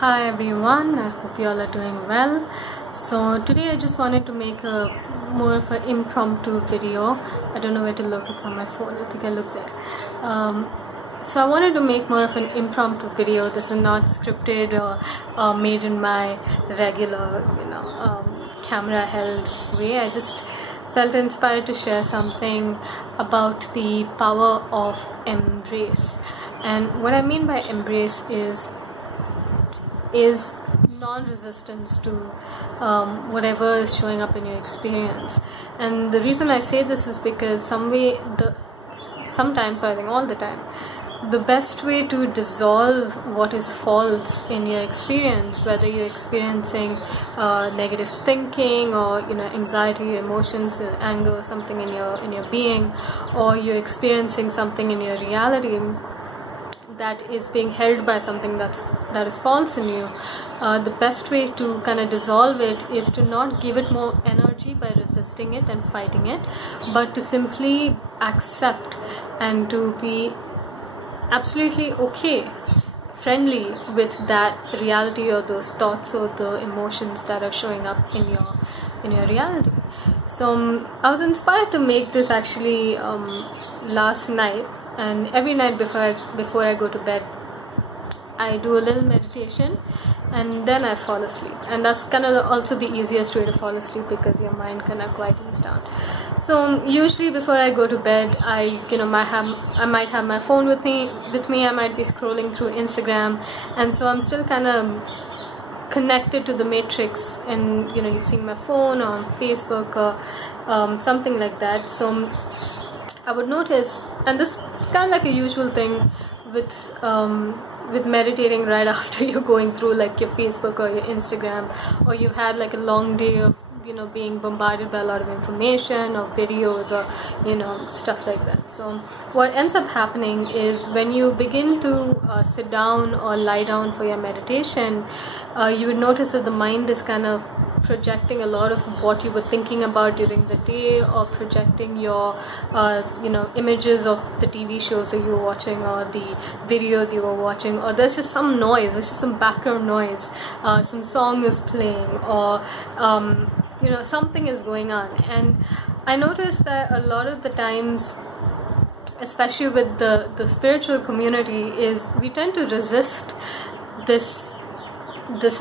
Hi everyone, I hope you all are doing well. So today I just wanted to make a more of an impromptu video. I don't know where to look, it's on my phone. I think I looked there. So I wanted to make more of an impromptu video. This is not scripted or made in my regular, camera held way. I just felt inspired to share something about the power of embrace. And what I mean by embrace is non-resistance to whatever is showing up in your experience. And the reason I say this is because sometimes, I think all the time, the best way to dissolve what is false in your experience, whether you're experiencing negative thinking or anxiety, emotions, anger, something in your being, or you're experiencing something in your reality that is being held by something that is false in you, the best way to kind of dissolve it is to not give it more energy by resisting it and fighting it, but to simply accept and to be absolutely okay, friendly with that reality or those thoughts or the emotions that are showing up in your reality. So I was inspired to make this actually last night. And every night before I go to bed, I do a little meditation and then I fall asleep. And that's kind of also the easiest way to fall asleep because your mind kind of quietens down. So usually before I go to bed, I might have my phone with me. I might be scrolling through Instagram, and so I'm still kind of connected to the matrix. And you've seen my phone or Facebook or something like that. So I would notice, and this is kind of like a usual thing with meditating right after you're going through like your Facebook or your Instagram, or you've had like a long day of being bombarded by a lot of information or videos or stuff like that. So what ends up happening is when you begin to sit down or lie down for your meditation, you would notice that the mind is kind of projecting a lot of what you were thinking about during the day, or projecting your images of the TV shows that you were watching or the videos you were watching, or there's just some noise, there's just some background noise, some song is playing, or something is going on. And I noticed that a lot of the times, especially with the spiritual community, is we tend to resist this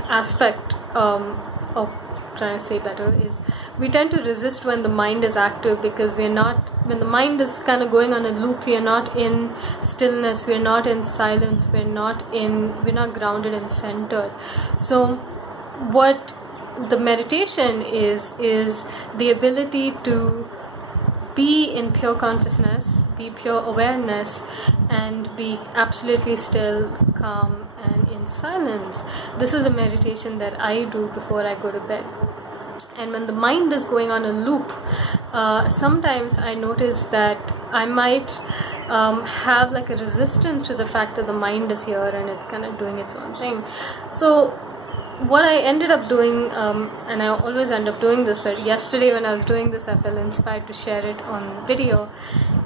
aspect of trying to say better, is we tend to resist when the mind is active, because when the mind is kind of going on a loop, we are not in stillness, we are not in silence, we're not grounded and centered. So what the meditation is the ability to be in pure consciousness, be pure awareness, and be absolutely still, calm, and in silence. This is a meditation that I do before I go to bed. And when the mind is going on a loop, sometimes I notice that I might have like a resistance to the fact that the mind is here and it's kind of doing its own thing. So what I ended up doing, and I always end up doing this, but yesterday when I was doing this I felt inspired to share it on video,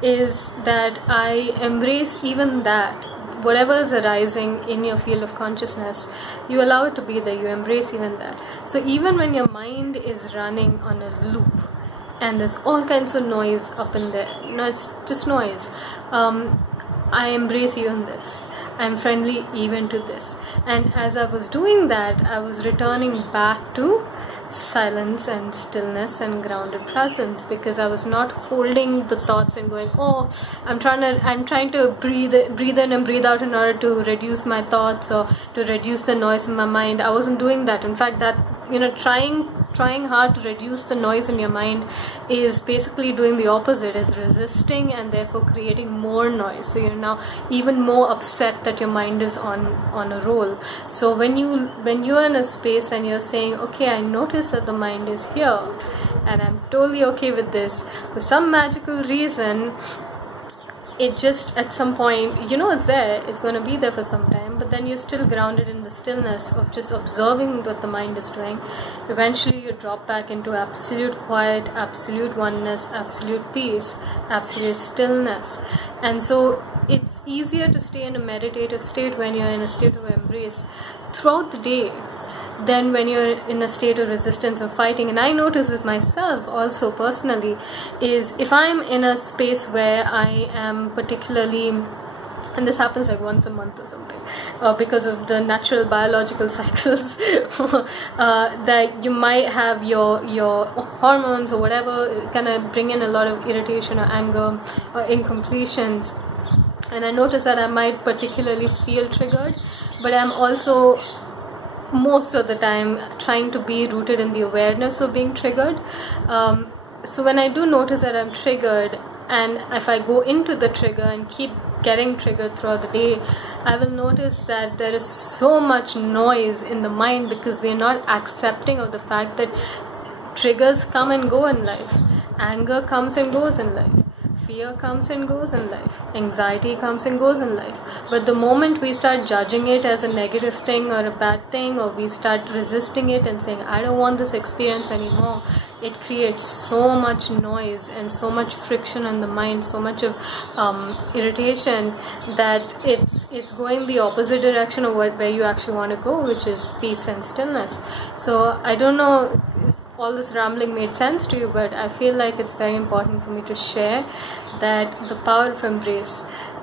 is that I embrace even that. Whatever is arising in your field of consciousness, you allow it to be there, you embrace even that. So even when your mind is running on a loop and there's all kinds of noise up in there, it's just noise, I embrace even this. I'm friendly even to this. And as I was doing that, I was returning back to silence and stillness and grounded presence, because I was not holding the thoughts and going, oh, I'm trying to breathe in and breathe out in order to reduce my thoughts or to reduce the noise in my mind. I wasn't doing that. In fact, that trying hard to reduce the noise in your mind is basically doing the opposite. It's resisting and therefore creating more noise. So you're now even more upset that your mind is on a roll. So when you're in a space and you're saying, okay, I notice that the mind is here and I'm totally okay with this, for some magical reason it just at some point, it's there, it's going to be there for some time, but then you're still grounded in the stillness of just observing what the mind is doing. Eventually you drop back into absolute quiet, absolute oneness, absolute peace, absolute stillness. And so it's easier to stay in a meditative state when you're in a state of embrace throughout the day than when you're in a state of resistance or fighting. And I notice with myself also personally is if I'm in a space where I am particularly, and this happens like once a month or something, because of the natural biological cycles, that you might have your hormones or whatever kind of bring in a lot of irritation or anger or incompletions. And I notice that I might particularly feel triggered, but I'm also most of the time trying to be rooted in the awareness of being triggered. So when I do notice that I'm triggered, and if I go into the trigger and keep getting triggered throughout the day, I will notice that there is so much noise in the mind because we are not accepting of the fact that triggers come and go in life. Anger comes and goes in life. Fear comes and goes in life. Anxiety comes and goes in life. But the moment we start judging it as a negative thing or a bad thing, or we start resisting it and saying, I don't want this experience anymore, it creates so much noise and so much friction in the mind, so much of irritation, that it's going the opposite direction of where you actually want to go, which is peace and stillness. So I don't know if all this rambling made sense to you, but I feel like it's very important for me to share that the power of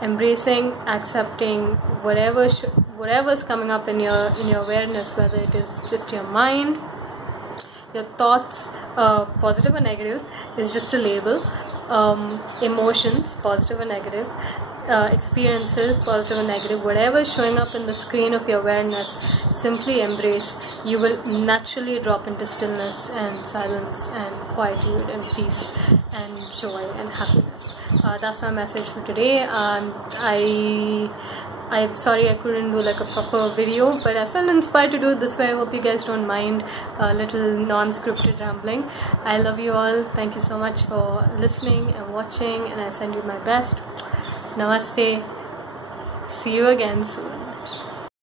embracing, accepting whatever's coming up in your awareness, whether it is just your mind, your thoughts, positive or negative, is just a label. Emotions, positive or negative, experiences, positive or negative, whatever is showing up in the screen of your awareness, simply embrace. You will naturally drop into stillness and silence and quietude and peace and joy and happiness. That's my message for today. I'm sorry I couldn't do like a proper video, but I felt inspired to do it this way. I hope you guys don't mind a little non-scripted rambling. I love you all. Thank you so much for listening and watching, and I send you my best. Namaste. See you again soon.